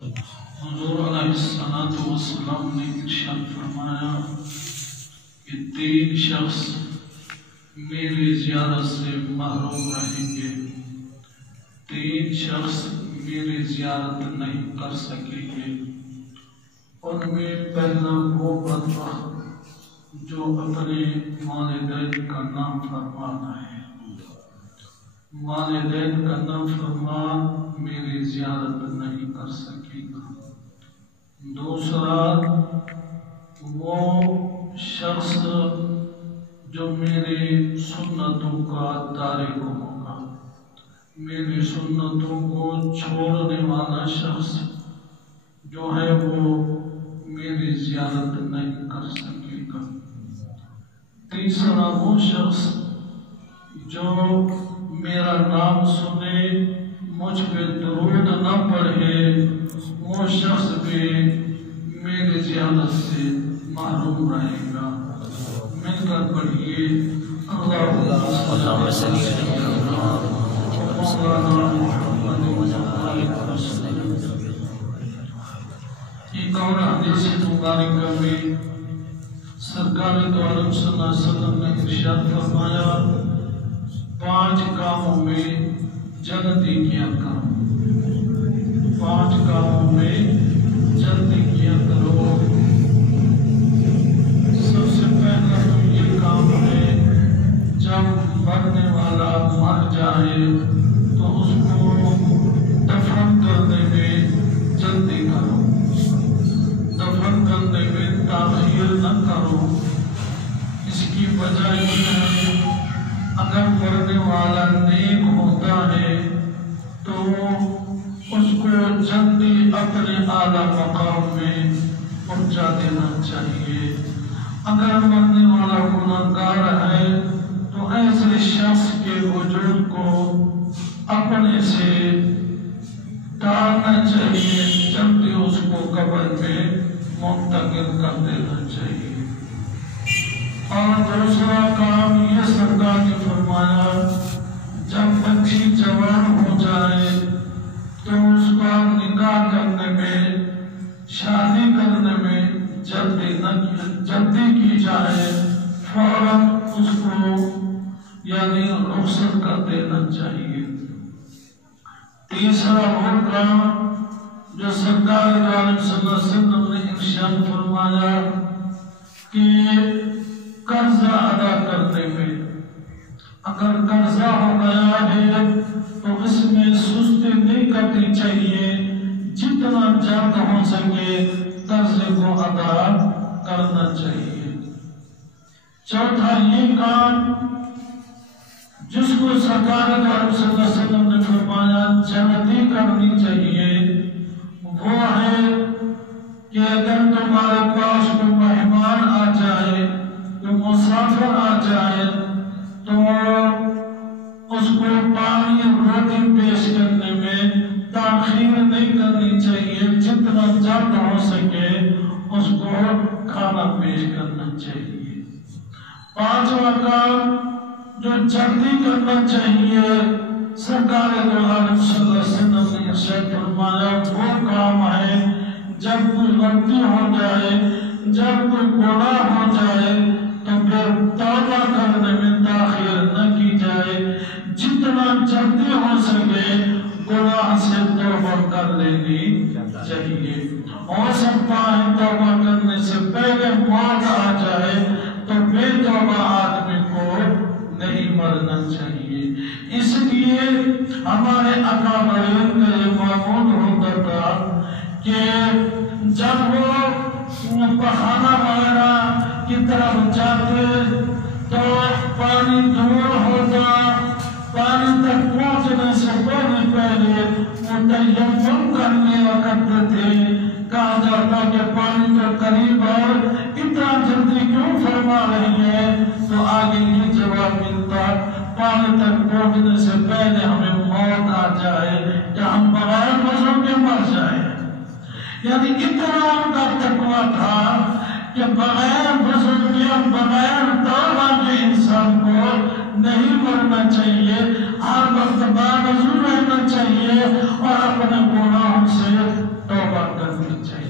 حضور علیہ السلام نے ارشاد فرمایا کہ 3 شخص میری زیارت سے محروم رہیں گے، 3 شخص میری زیارت نہیں کر سکیں گے۔ ان میں پہلا وہ بدبخت جو اپنے والدین کا نام فرمانا ہے، والدین کا نام فرمان میری زیارت نہیں کر سکے گا۔ دوسرا وہ شخص جو میری سنتوں کا تارک ہوگا، میری سنتوں کو چھوڑنے والا شخص جو ہے وہ میری زیارت نہیں کر سکے گا۔ تیسرا وہ شخص جو میرا نام سنے مجھ پہ درود نہ پڑھے، وہ شخص بھی میری زیارت سے محروم رہے گا۔ مل کر پڑھیے اللہم صلی علی ایک اور حدیث مبارکہ میں سرکار دو عالم صلی اللہ علیہ وسلم نے ارشاد فرمایا 5 کاموں میں جلدی کیا کرو، 5 کاموں میں جلدی کیا کرو۔ سب سے پہلا تو یہ کام ہے جب مرنے والا مر جائے تو اس کو دفن کرنے میں جلدی کرو، دفن کرنے میں تاخیر نہ کرو۔ اس کی وجہ یہ ہے اگر مرنے والا نیک ہوتا ہے تو اس کو جلدی اپنے اعلیٰ مقام میں پہنچا دینا چاہیے، اگر مرنے والا گناہگار ہے تو ایسے شخص کے وجود کو اپنے سے ٹالنا چاہیے، جلدی اس کو قبر میں منتقل کر دینا چاہیے۔ اور دوسرا کام یہ سرکار نے فرمایا جب بچی جوان ہو جائے تو اس کا نکاح کرنے میں، شادی کرنے میں جلدی کی جائے، فوراً اس کو یعنی رخصت کر دینا چاہیے۔ تیسرا وہ کام جو سرکار دو عالم صلی اللہ علیہ وسلم نے ارشاد فرمایا کہ قرضہ ادا کرنے میں، اگر قرضہ ہو گیا ہے تو اس میں سستی نہیں کرنی چاہیے، جتنا جلد ہو سکے قرضے کو ادا کرنا چاہیے۔ چوتھا یہ کام جس کو سرکار دو عالم صلی اللہ علیہ وسلم نے فرمایا جلدی کرنی چاہیے، وہ ہے کہ اگر تمہارے پاس کوئی مہمان آ جائے، مسافر آ جائے تو اس کو پانی روٹی پیش کرنے میں تاخیر نہیں کرنی چاہیے، جتنا جلد ہو سکے اس کو کھانا پیش کرنا چاہیے۔ 5واں کام جو جلدی کرنا چاہیے، سرکار دو عالم صلی اللہ علیہ وسلم نے ارشاد فرمایا وہ کام ہے جب کوئی غلطی ہو جائے، جب کوئی گناہ ہو جائے تو پھر توبہ کرنے میں تاخیر نہ کی جائے، جتنا جلدی ہو سکے گناہ سے توبہ کر لینی چاہیے۔ ہو سکتا ہے توبہ کرنے سے پہلے موت آ جائے تو بے توبہ آدمی کو نہیں مرنا چاہیے۔ اس لیے ہمارے اکابرین کا یہ معمول ہوتا تھا کہ جب وہ پخانہ وغیرہ کی طرف جاتے تو پانی دور ہوتا، پانی تک پہنچنے سے پہلے وہ تیمم کر لیا کرتے تھے۔ کہا جاتا کہ پانی تو قریب ہے، اتنا جلدی کیوں فرما رہی ہے؟ تو آگے یہ جواب ملتا پانی تک پہنچنے سے پہلے ہمیں موت آ جائے کہ ہم بغیر وضو کے مر جائیں۔ یعنی اتنا ان کا تقویٰ تھا کہ بغیر وضو کے، بغیر توبہ کے انسان کو نہیں مرنا چاہیے، ہر وقت باوضو رہنا چاہیے اور اپنے گناہوں سے توبہ ہونی چاہیے۔